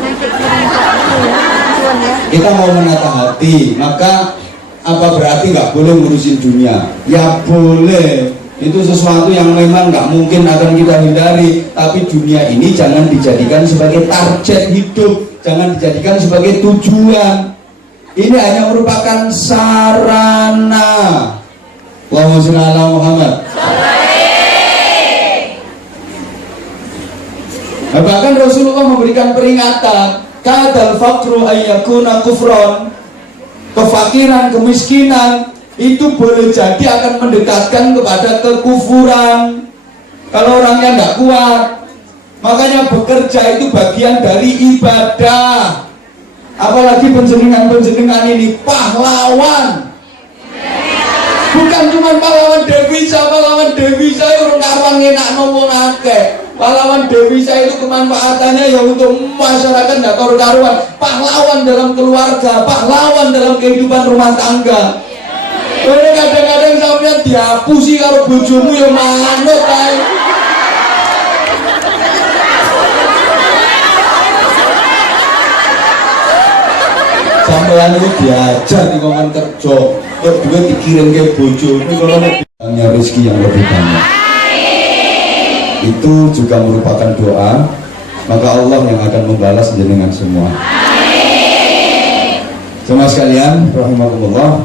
Nanti kirim Pak Tuan ya. kita mau menata hati, maka apa berarti nggak boleh ngurusin dunia? Ya boleh. Itu sesuatu yang memang nggak mungkin akan kita hindari. Tapi dunia ini jangan dijadikan sebagai target hidup, jangan dijadikan sebagai tujuan. Ini hanya merupakan sarana. Allahumma sholli ala Muhammad. Bahkan Rasulullah memberikan peringatan, kadal faqru ayyakuna kufron. Kefakiran, kemiskinan itu boleh jadi akan mendekatkan kepada kekufuran kalau orangnya nggak kuat. Makanya bekerja itu bagian dari ibadah. Apalagi penjenengan ini pahlawan. Bukan cuma pahlawan devisa itu orang karuan ngenak nomor akeh. Pahlawan devisa itu kemanfaatannya ya untuk masyarakat nggak karuan. Pahlawan dalam keluarga, pahlawan dalam kehidupan rumah tangga. Ini kadang-kadang sampeyan dihapusi karo bojomu ya manut kae. Sampeyan itu diajar di momen kerja, kok duit dikirim ke bojo, ini kalau hanya rezeki yang lebih banyak. Itu juga merupakan doa, maka Allah yang akan membalas jenengan semua. Semua sekalian, rahimakumullah,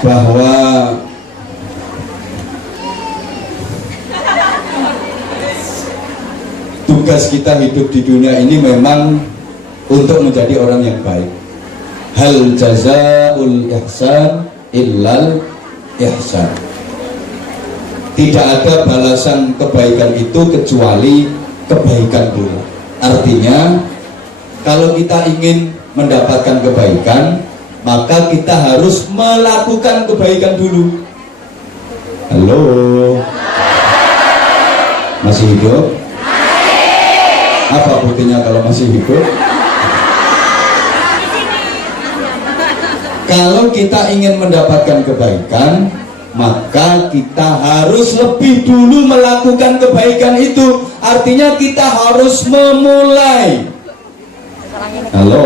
bahwa tugas kita hidup di dunia ini memang untuk menjadi orang yang baik. Hal jazaul ihsan illal ihsan. Tidak ada balasan kebaikan itu kecuali kebaikan dulu. Artinya kalau kita ingin mendapatkan kebaikan, maka kita harus melakukan kebaikan dulu. Halo, masih hidup? Apa buktinya kalau masih hidup? Kalau kita ingin mendapatkan kebaikan, maka kita harus lebih dulu melakukan kebaikan itu. Artinya kita harus memulai. Halo.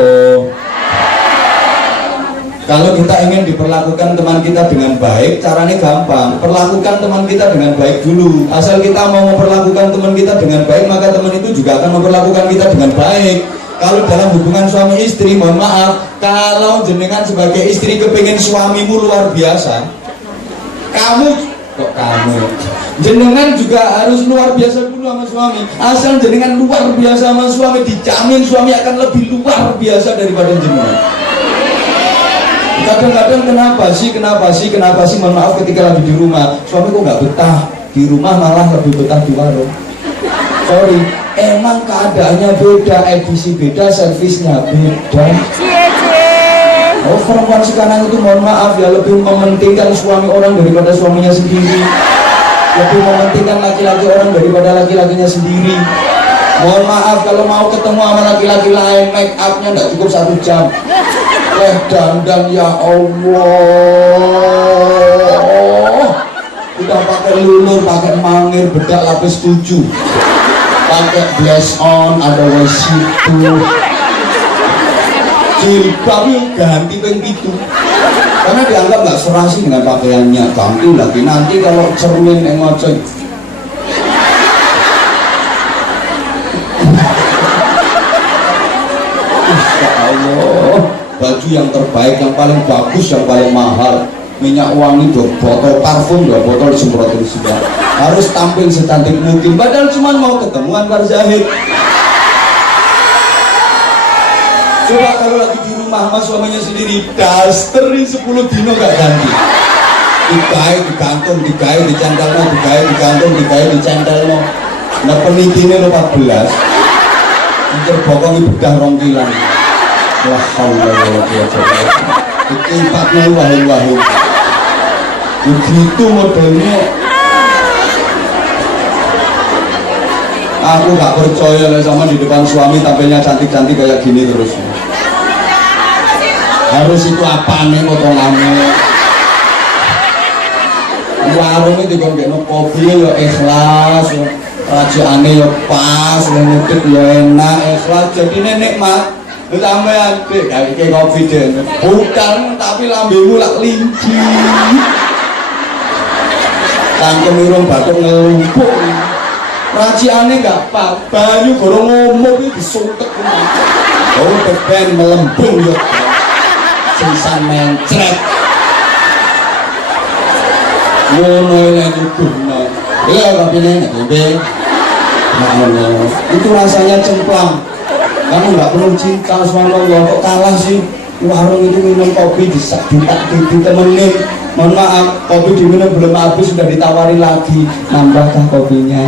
Kalau kita ingin diperlakukan teman kita dengan baik, caranya gampang. Perlakukan teman kita dengan baik dulu. Asal kita mau memperlakukan teman kita dengan baik, maka teman itu juga akan memperlakukan kita dengan baik. Kalau dalam hubungan suami istri, mohon maaf, kalau jenengan sebagai istri kepingin suamimu luar biasa, jenengan juga harus luar biasa dulu sama suami. Asal jenengan luar biasa sama suami, dijamin suami akan lebih luar biasa daripada jenengan. Kadang-kadang kenapa sih mohon maaf, ketika lagi di rumah suami kok nggak betah di rumah, malah lebih betah di warung. Sorry, emang keadaannya beda, edisi beda, servisnya beda. Oh, perempuan sekarang itu mohon maaf ya lebih mementingkan suami orang daripada suaminya sendiri, lebih mementingkan laki-laki orang daripada laki-lakinya sendiri. Mohon maaf kalau mau ketemu sama laki-laki lain, make upnya nggak cukup 1 jam. Dandan ya Allah, udah pakai lulur, pakai mangir, bedak lapis 7, pakai blush on, ada wesitu, jilbab ganti begitu, karena dianggap nggak serasi dengan pakaiannya. Ganti lagi nanti kalau cermin emosi. Insya Allah baju yang terbaik, yang paling bagus, yang paling mahal, minyak wangi, botol parfum, botol disemprotin sudah, harus tampil secantik mungkin, padahal cuma mau ketemu Anwar Zahid. Coba kalau lagi di rumah sama suaminya sendiri, dasterin 10 dino gak ganti, digawe digantung, digawe dicendalno, digawe digantung, digawe dicendalno. Nah penitine 14 mikir bokong bedah 2 kilan. Wah Allah wala quwwata illa billah. Iki empatnya wahil-wahil. Begitu modelnya. Aku gak percaya lah sama di depan suami tampilnya cantik-cantik kayak gini terus. Harus itu apa nih potongannya? Warungnya dikongkeno kopi ya ikhlas, rajaane ya pas, ngutip ya enak, ikhlas jadi nikmat. Lu sampean dek kayak kopi deh, bukan tapi lambemu lak linci. Tangkem irung batuk ngelumpuk. Rajaane enggak pas, banyu gorong ngomong iki disuntek. Oh beben melembung ya. Sisan mencret. Ngono yang nyuguhno. Iya kopine nek ngombe. Ya Allah, itu rasanya cemplang. Kamu nggak perlu cinta sama Allah, kok kalah sih? Warung itu minum kopi ditemenin. Mohon maaf, kopi diminum belum habis sudah ditawari lagi. Nambahkah kopinya?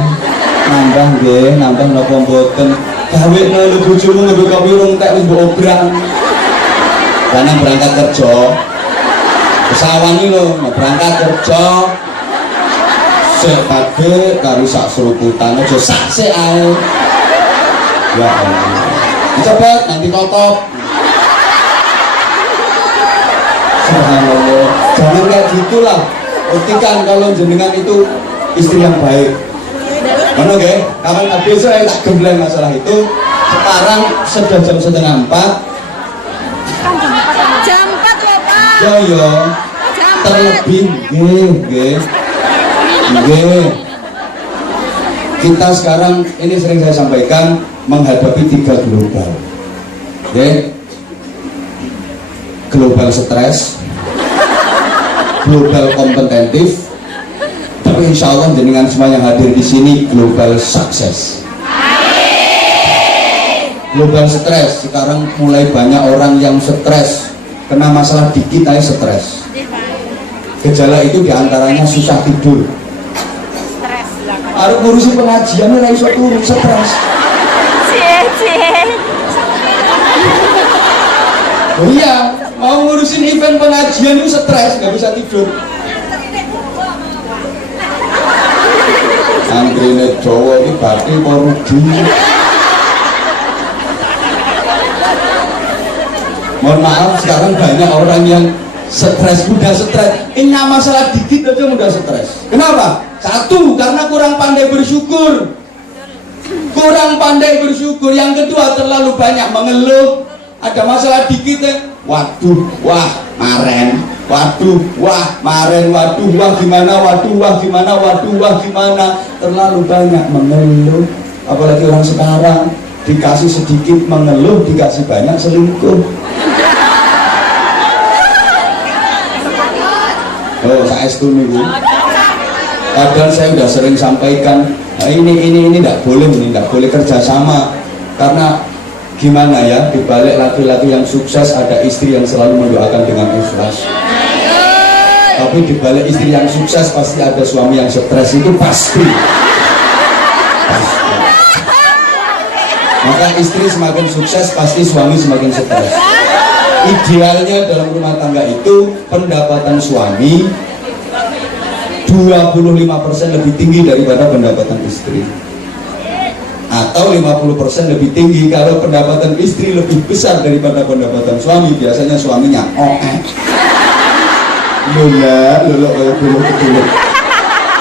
Nambah nggih, nambah napa mboten? Gawe nang bojomu ngombe kopi rong tek wis mbok obrang. Karena berangkat kerja. Kesawangi lho, berangkat kerja sepade karo sak seruputan aja sak sik ae. Ya Allah. Cepet nanti kotok. Subhanallah. Jangan kayak gitulah. Buktikan kalau jenengan itu istri yang baik. Mana nggih? Kapan besok saya tak gembleng masalah itu. Sekarang sudah jam 3:30. Jam 4 loh Pak. Yo terlebih nggih. Kita sekarang ini sering saya sampaikan menghadapi 3 global. Global stres, global kompetitif, tapi insya Allah jenengan semua yang hadir di sini global sukses. Global stres, sekarang mulai banyak orang yang stres, kena masalah dikit aja stres. Gejala itu diantaranya susah tidur. Harus ngurusin pengajian ora iso turu stres. Oh iya, mau ngurusin event pengajian itu stres, nggak bisa tidur. Antrine Jawa ini berarti mau rugi. Mohon maaf, sekarang banyak orang yang stres, mudah stres. Ini masalah dikit aja mudah stres. Kenapa? Satu, karena kurang pandai bersyukur. Kurang pandai bersyukur. Yang kedua, terlalu banyak mengeluh. Ada masalah dikit waduh, wah, maren. Waduh, wah, maren. Waduh, wah gimana. Waduh, wah gimana. Waduh, wah gimana. Terlalu banyak mengeluh. Apalagi orang sekarang dikasih sedikit mengeluh, dikasih banyak selingkuh. Oh, saya setuju. Padahal saya sudah sering sampaikan, nah ini tidak boleh kerjasama. Karena gimana ya, dibalik laki-laki yang sukses ada istri yang selalu mendoakan dengan ikhlas. Tapi dibalik istri yang sukses pasti ada suami yang stres, itu pasti. Maka istri semakin sukses pasti suami semakin stres. Idealnya dalam rumah tangga itu pendapatan suami 25% lebih tinggi daripada pendapatan istri, atau 50% lebih tinggi kalau pendapatan istri lebih besar daripada pendapatan suami. Biasanya suaminya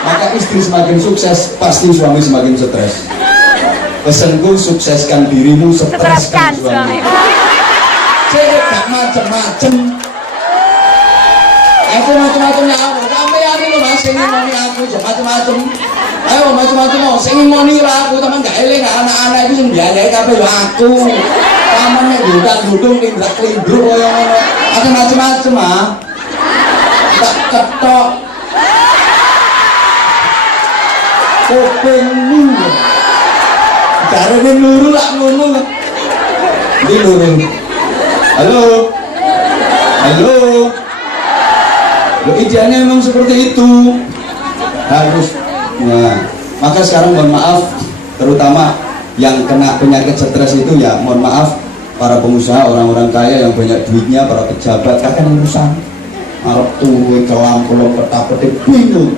maka istri semakin sukses pasti suami semakin stres. Pesanku, sukseskan dirimu, streskan suami. Gak macem-macem. Aku macem-macemnya apa? Sampai ini loh mas, ingin ngomongin aku, macem-macem. Ayo macem-macem mau, ingin ngomongin aku, teman gak eling, anak-anak itu yang biayai kabeh aku. Pamane dudang-dudung lindrak-lindruk kaya ngono. Macem-macem ah. Tak ketok. Kupingmu. Jarene luru lak ngono. Ndi luru? Halo. Halo. Loh, idealnya memang seperti itu. Harus. Nah, maka sekarang mohon maaf, terutama yang kena penyakit stres itu ya mohon maaf para pengusaha, orang-orang kaya yang banyak duitnya, para pejabat, kakek urusan arep tuwe kelam kula petapete bingung.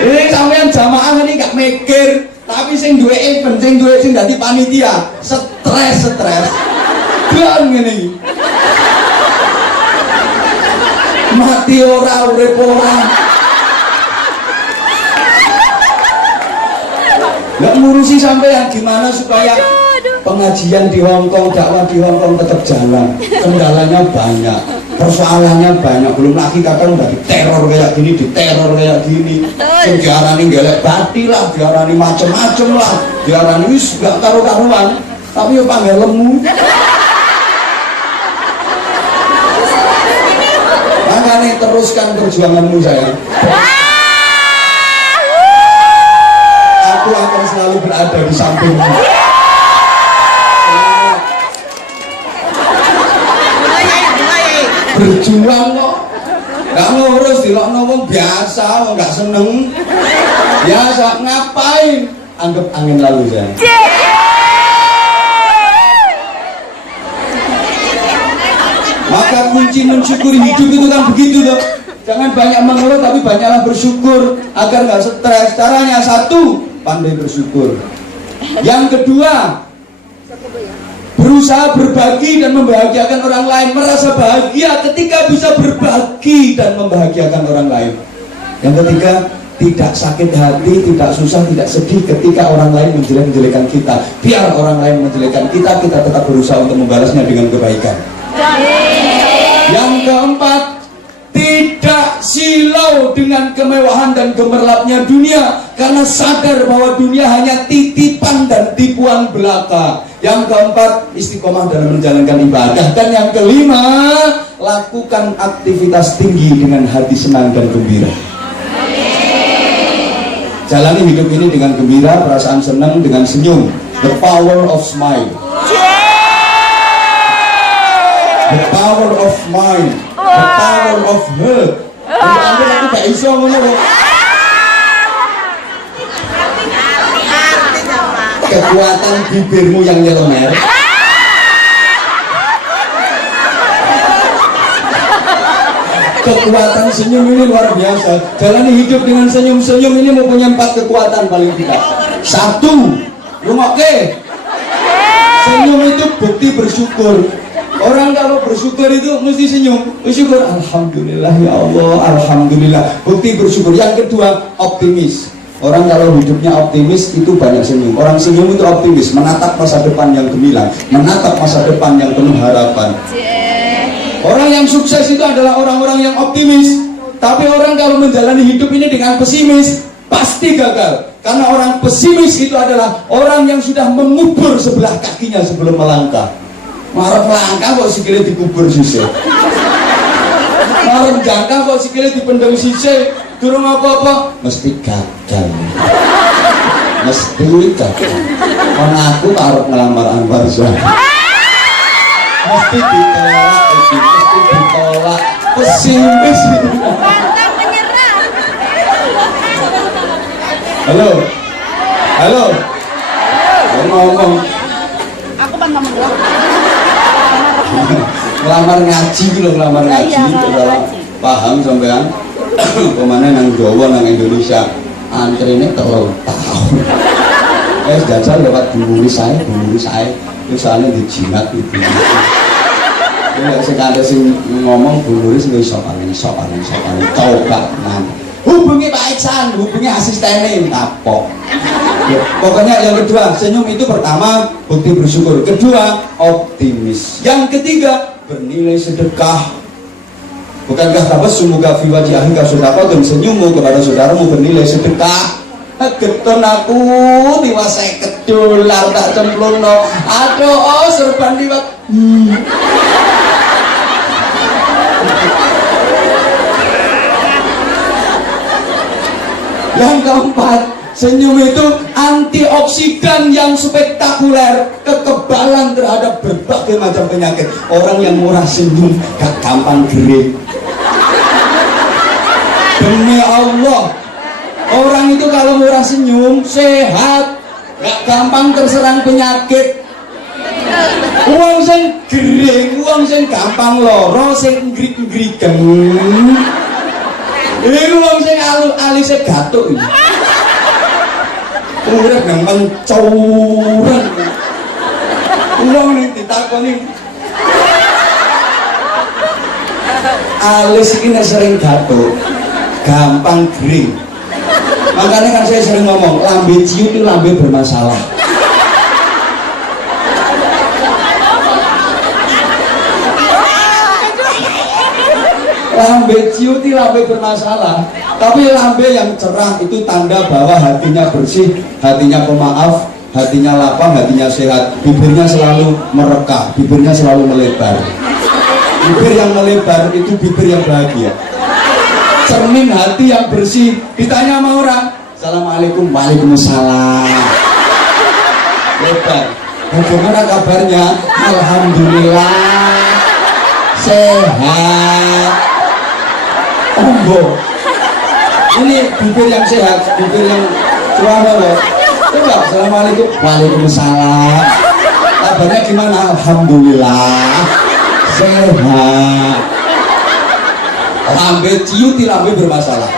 Ini sampean jamaah ini gak mikir, tapi sing duwe event, sing dadi panitia, stres. Dan ngene. Mati ora urip ora. Nggak ngurusi sampean gimana supaya pengajian di Hongkong, dakwah di Hongkong tetap jalan. Kendalanya banyak, persoalannya banyak. Belum lagi kadang udah diteror kayak gini, Sing diarani gelek bati lah, diarani macem-macem lah, diarani wis gak karu-karuan. Tapi yo panggil lemu. Makanya teruskan perjuanganmu sayang. Aku akan selalu berada di sampingmu. Berjuang kok, nggak ngurus dilokno wong biasa, wong nggak seneng. Biasa ngapain? Anggap angin lalu ya. Maka kunci mensyukuri hidup itu kan begitu dong. Jangan banyak mengeluh tapi banyaklah bersyukur agar nggak stres. Caranya satu, pandai bersyukur. Yang kedua, berusaha berbagi dan membahagiakan orang lain. Merasa bahagia ketika bisa berbagi dan membahagiakan orang lain. Yang ketiga, tidak sakit hati, tidak susah, tidak sedih ketika orang lain menjelek-jelekan kita. Biar orang lain menjelekkan kita, kita tetap berusaha untuk membalasnya dengan kebaikan. Yang keempat, tidak silau dengan kemewahan dan gemerlapnya dunia, karena sadar bahwa dunia hanya titipan dan tipuan belaka. Yang keempat, istiqomah dalam menjalankan ibadah. Dan yang kelima, lakukan aktivitas tinggi dengan hati senang dan gembira. Jalani hidup ini dengan gembira, perasaan senang, dengan senyum. The power of smile. The power of mind. The power of heart. Aku gak iso ngono kok. Kekuatan bibirmu yang nyelemer. Kekuatan senyum ini luar biasa. Jalani hidup dengan senyum-senyum ini mempunyai 4 kekuatan paling tidak. 1, rungokke. Senyum itu bukti bersyukur. Orang kalau bersyukur itu mesti senyum. Bersyukur, alhamdulillah ya Allah, alhamdulillah. Bukti bersyukur. Yang kedua, optimis. Orang kalau hidupnya optimis itu banyak senyum. Orang senyum itu optimis, menatap masa depan yang gemilang, menatap masa depan yang penuh harapan. Orang yang sukses itu adalah orang-orang yang optimis. Tapi orang kalau menjalani hidup ini dengan pesimis, pasti gagal. Karena orang pesimis itu adalah orang yang sudah mengubur sebelah kakinya sebelum melangkah. Marah melangkah kok sikile dikubur sisih. Marah jangka kok sikile dipendem sisih. Durung apa-apa mesti gagal. Mesti gagal. Karena aku arep ngelamar Anwar Syah. Mesti ditolak, mesti ditolak. Pesimis. Pantang menyerah. Halo. Halo. Ngomong. Aku pantang menyerah. Ngelamar ngaji gitu, ngelamar ngaji. Paham sampean? Kemana nang Jawa, nang Indonesia antrene 3 tahun. Jajal lewat bumuri saya. Itu soalnya dijimat itu. Ya sekali sing ngomong bumuri sing iso paling coba man. Hubungi Pak Iksan, hubungi asistennya kapok. Ya, pokoknya yang kedua, senyum itu pertama bukti bersyukur. Kedua, optimis. Yang ketiga, bernilai sedekah. Bukankah tabas semoga fi wajhi akhika sedekah, dan senyummu kepada saudaramu bernilai sedekah. Geton aku tiwas 50 dolar tak cemplungno. Aduh, oh serban liwat. Yang keempat, senyum itu antioksidan yang spektakuler, kekebalan terhadap berbagai macam penyakit. Orang yang murah senyum gak gampang gerik. Demi Allah, orang itu kalau murah senyum sehat, gak gampang terserang penyakit. Uang sing gering, uang sing gampang loro, sing ngrik-ngriken. Ini uang sing alisnya gatuk ini. Urip nang mencuran. Uang nih ditakoni. Alis ini sering gatuk, gampang gering. Makanya kan saya sering ngomong, lambe ciut itu lambe bermasalah. Lambe ciut itu lambe bermasalah, tapi lambe yang cerah itu tanda bahwa hatinya bersih, hatinya pemaaf, hatinya lapang, hatinya sehat. Bibirnya selalu merekah, bibirnya selalu melebar. Bibir yang melebar itu bibir yang bahagia. Cermin hati yang bersih, ditanya sama orang, Assalamualaikum, Waalaikumsalam. Lebar. Bagaimana kabarnya? Alhamdulillah sehat. Ombo. Ini bibir yang sehat, bibir yang cuama loh. Coba, Assalamualaikum, Waalaikumsalam. Kabarnya gimana? Alhamdulillah sehat. Lambe ciut, lambe bermasalah.